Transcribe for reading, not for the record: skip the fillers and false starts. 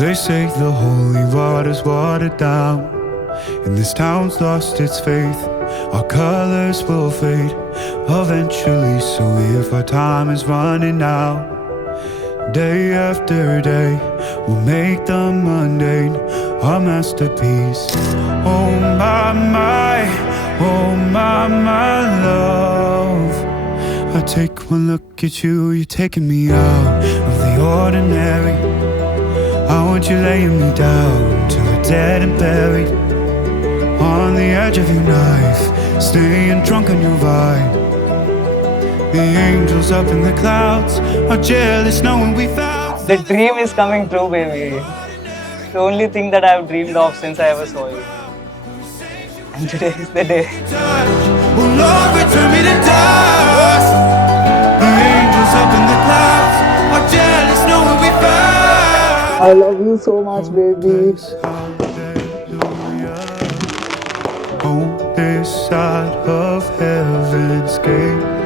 They say the holy water's watered down, and this town's lost its faith. Our colors will fade eventually, so if our time is running out, day after day, we'll make the mundane our masterpiece. Oh my, oh my love. I take one look at you, you're taking me out of the ordinary. I want you laying me down till we're dead and buried, on the edge of your knife, staying drunk on your vibe. The angels up in the clouds are jealous knowing we found. The dream is coming true, baby. The only thing that I've dreamed of since I ever saw you. And today is the day. Will Lord return me to dust? The angels up in the clouds are jealous knowing we found. I love you so much, baby. On this side of heaven's gate.